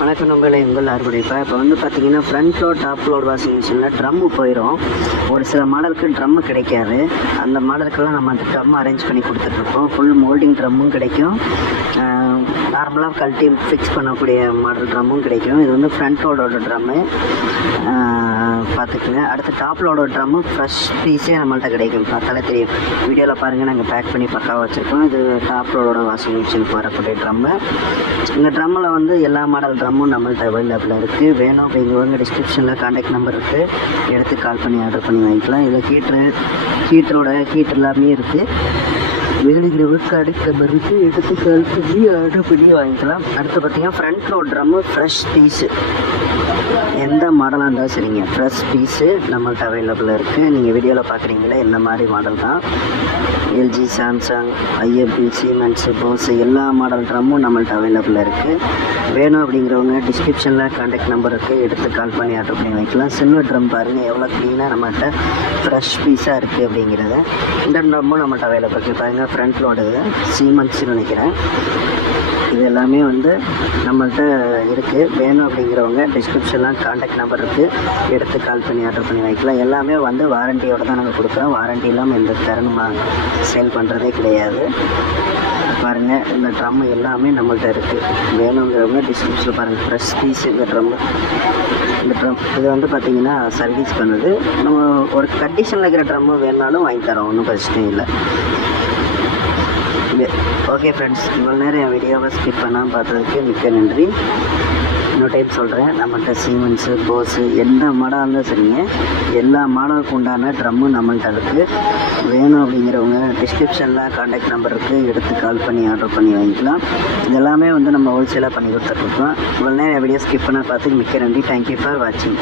வணக்கம் நம்பளே உங்கள் ஆர்வடைப்பா. இப்போ வந்து பார்த்தீங்கன்னா front load top load washing மிஷினில் ட்ரம்மு போயிடும். ஒரு சில மாடலுக்கு ட்ரம்மு கிடைக்காது. அந்த மாடலுக்கெல்லாம் நம்ம அந்த ட்ரம் அரேஞ்ச் பண்ணி கொடுத்துட்ருக்கோம். ஃபுல் மோல்டிங் ட்ரம்மும் கிடைக்கும், நார்மலாக கழட்டி ஃபிக்ஸ் பண்ணக்கூடிய மாடல் ட்ரம்மும் கிடைக்கும். இது வந்து ஃப்ரண்ட் லோடோட ட்ரம்மு பார்த்துக்குங்க. அடுத்து டாப் லோடோட ட்ரம்மு ஃப்ரெஷ் பீஸே நம்மள்கிட்ட கிடைக்கும். பார்த்தாலே தெரியும், வீடியோவில் பாருங்கள், நாங்கள் பேக் பண்ணி பக்காவாக வச்சுருக்கோம். இது டாப் லோடோட வாஷிங் மிஷினுக்கு வரக்கூடிய ட்ரம்மு. இந்த ட்ரம்மில் வந்து எல்லா மாடல் ட்ரம்மும் நம்மள்கிட்ட அவைலபிளாக இருக்குது. வேணும் அப்படிங்கிறவங்க டிஸ்கிரிப்ஷனில் கான்டாக்ட் நம்பர் இருக்குது, எடுத்து கால் பண்ணி ஆர்டர் பண்ணி வாங்கிக்கலாம். இதில் ஹீட்டர் எல்லாமே இருக்குது. வேணுங்கிறவங்க கான்டாக்ட் நம்பர் இருக்குது, எடுத்து கால் பண்ணி ஆர்டர் பண்ணி வாங்கிக்கலாம். அடுத்து பார்த்திங்கன்னா front load drum fresh piece, எந்த மாடலாக இருந்தாலும் சரிங்க, ஃப்ரெஷ் பீஸு நம்மள்கிட்ட அவைலபிளாக இருக்குது. நீங்கள் வீடியோவில் பார்க்குறீங்களே இந்த மாதிரி மாடல் தான். எல்ஜி, சாம்சங், ஐஎஃப்பி, சீமென்ஸு, போஸு எல்லா மாடல் ட்ரம்மும் நம்மள்கிட்ட அவைலபிளாக இருக்குது. வேணும் அப்படிங்கிறவங்க டிஸ்கிரிப்ஷனில் கான்டாக்ட் நம்பர் இருக்குது, எடுத்து கால் பண்ணி ஆர்டர் பண்ணி வைக்கலாம். சில்வர் ட்ரம் பாருங்கள் எவ்வளோ க்ளீனாக நம்மள்கிட்ட ஃப்ரெஷ் பீஸாக இருக்குது அப்படிங்கிறத. இந்த ட்ரம்மும் நம்மள்கிட்ட அவைலபிள் இருக்குது. பாருங்கள் ஃப்ரண்ட் லோடு சீமென்ஸ்னு நினைக்கிறேன். இது எல்லாமே வந்து நம்மள்கிட்ட இருக்குது. வேணும் அப்படிங்கிறவங்க டிஸ்கிரிப்ஷனில் கான்டாக்ட் நம்பர் இருக்குது, எடுத்து கால் பண்ணி ஆர்டர் பண்ணி வைக்கலாம். எல்லாமே வந்து வாரண்டியோடு தான் நாங்கள் கொடுக்குறோம். வாரண்டி இல்லாமல் எந்த தருணமாக சேல் பண்ணுறதே கிடையாது. பாருங்கள், இந்த ட்ரம்மு எல்லாமே நம்மள்கிட்ட இருக்குது. வேணுங்கிறவங்க டிஸ்கிரிப்ஷனில் பாருங்கள், ஃப்ரெஷ் பீஸ் இந்த ட்ரம். இது வந்து பார்த்திங்கன்னா சர்வீஸ் பண்ணுது. நம்ம ஒரு கண்டிஷனில் இருக்கிற ட்ரம்மு வேணுனாலும் வாங்கி தரோம், ஒன்றும் பிரச்சனை இல்லை. ஓகே ஃப்ரெண்ட்ஸ், இவ்வளோ நேரம் என் வீடியோவை ஸ்கிப் பண்ணாமல் பார்த்ததுக்கு மிக்க நன்றி. இன்னொரு டைம் சொல்கிறேன், நம்மள்கிட்ட சீமென்ஸு, போஸு எந்த மாடலாக இருந்தாலும் சரிங்க, எல்லா மாடலுக்கு உண்டான ட்ரம்மும் நம்மள்கிட்ட இருக்குது. வேணும் அப்படிங்கிறவங்க டிஸ்கிரிப்ஷனில் கான்டாக்ட் நம்பர் இருக்குது, எடுத்து கால் பண்ணி ஆர்டர் பண்ணி வாங்கிக்கலாம். இதெல்லாமே வந்து நம்ம ஹோல்சேலாக பண்ணி கொடுத்துட்ருக்கோம். இவ்வளோ நேரம் என் வீடியோ ஸ்கிப் பண்ண பார்த்துக்கு மிக்க நன்றி. தேங்க்யூ ஃபார் வாட்சிங்.